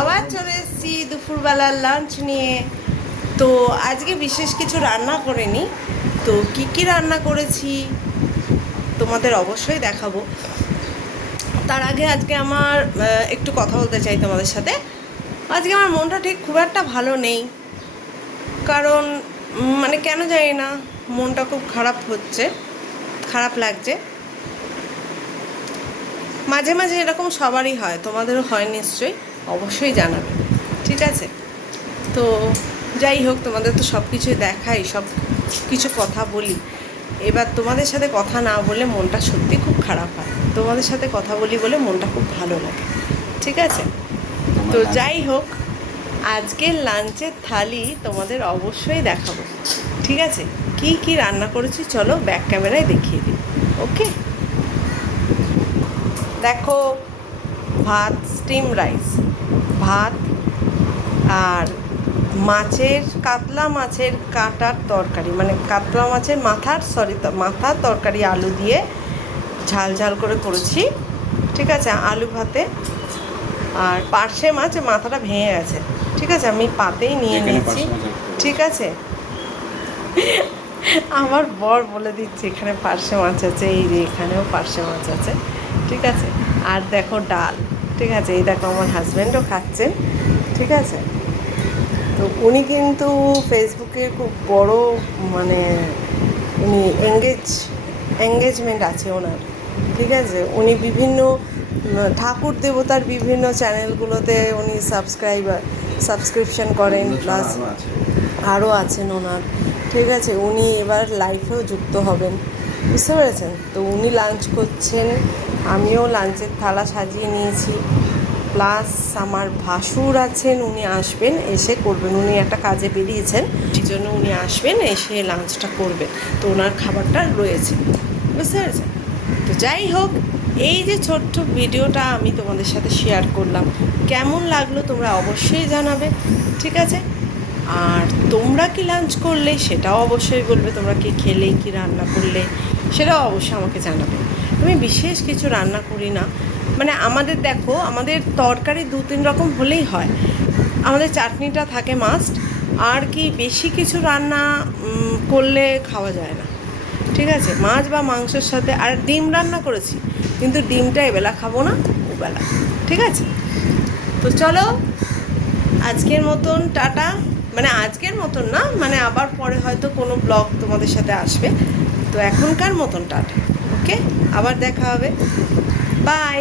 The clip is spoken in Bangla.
আবার চলে এসেছি দুপুরবেলার লাঞ্চ নিয়ে। তো আজকে বিশেষ কিছু রান্না করিনি, তো কি কি রান্না করেছি তোমাদের অবশ্যই দেখাবো। তার আগে আজকে আমার একটু কথা বলতে চাই তোমাদের সাথে। আজকে আমার মনটা ঠিক খুব একটা ভালো নেই, কারণ মানে কেন জানি না, মনটা খুব খারাপ লাগছে। মাঝে মাঝে এরকম সবারই হয়, তোমাদেরও হয় নিশ্চয়ই, অবশ্যই জানাবে, ঠিক আছে? তো যাই হোক, তোমাদের তো সব কিছুই দেখাই, সব কিছু কথা বলি। এবার তোমাদের সাথে কথা না বলে মনটা সত্যি খুব খারাপ হয়, তোমাদের সাথে কথা বলি বলে মনটা খুব ভালো লাগে, ঠিক আছে? তো যাই হোক, আজকের লাঞ্চের থালি তোমাদের অবশ্যই দেখাবো, ঠিক আছে? কি কি রান্না করেছি চলো ব্যাক ক্যামেরায় দেখিয়ে দিই। ওকে, দেখো, ভাত, স্টিম রাইস, ভাত আর কাতলা মাছের কাটার তরকারি, মানে কাতলা মাছের মাথার তরকারি আলু দিয়ে ঝাল ঝাল করে করেছি, ঠিক আছে? আলু ভাতে। আর পার্শে মাছ, মাথাটা ভেঙে গেছে, ঠিক আছে, আমি পাতেই নিয়ে নিয়েছি, ঠিক আছে? আমার বর বলে দিচ্ছে এখানে পার্শে মাছ আছে, এই যে এখানেও পার্শে মাছ আছে, ঠিক আছে? আর দেখো ডাল, ঠিক আছে? এই দেখো আমার হাজব্যান্ডও খাচ্ছেন, ঠিক আছে? তো উনি কিন্তু ফেসবুকে খুব বড়, মানে উনি এঙ্গেজমেন্ট আছে ওনার, ঠিক আছে? উনি বিভিন্ন ঠাকুর দেবতার বিভিন্ন চ্যানেলগুলোতে উনি সাবস্ক্রিপশন করেন, প্লাস আরও আছেন ওনার, ঠিক আছে? উনি এবার লাইফেও যুক্ত হবেন, বুঝতে পেরেছেন? তো উনি লাঞ্চ করছেন, আমিও লাঞ্চের থালা সাজিয়ে নিয়েছি, প্লাস আমার ভাসুর আছেন, উনি আসবেন, এসে করবেন, উনি একটা কাজে বেরিয়েছেন, সেই জন্য উনি আসবেন, এসে লাঞ্চটা করবেন, তো ওনার খাবারটা রয়েছে, বুঝতে পেরেছেন? তো যাই হোক, এই যে ছোট্ট ভিডিওটা আমি তোমাদের সাথে শেয়ার করলাম, কেমন লাগলো তোমরা অবশ্যই জানাবে, ঠিক আছে? আর তোমরা কি লাঞ্চ করলে সেটাও অবশ্যই বলবে, তোমরা কি খেলে, কি রান্না করলে সেটাও অবশ্যই আমাকে জানাবে। আমি বিশেষ কিছু রান্না করি না, মানে আমাদের দেখো, আমাদের তরকারি 2-3 রকম হলেই হয়, আমাদের চাটনিটা থাকে মাস্ট, আর কি বেশি কিছু রান্না করলে খাওয়া যায় না, ঠিক আছে? মাছ বা মাংসের সাথে, আর ডিম রান্না করেছি, কিন্তু ডিমটা এবেলা খাবো না, ওবেলা, ঠিক আছে? তো চলো, আজকের মতন টাটা। মানে আজকের মতন না, মানে আবার পরে হয়তো কোনো ব্লগ তোমাদের সাথে আসবে, তো এখনকার মতন টাটা। ওকে, আবার দেখা হবে, বাই।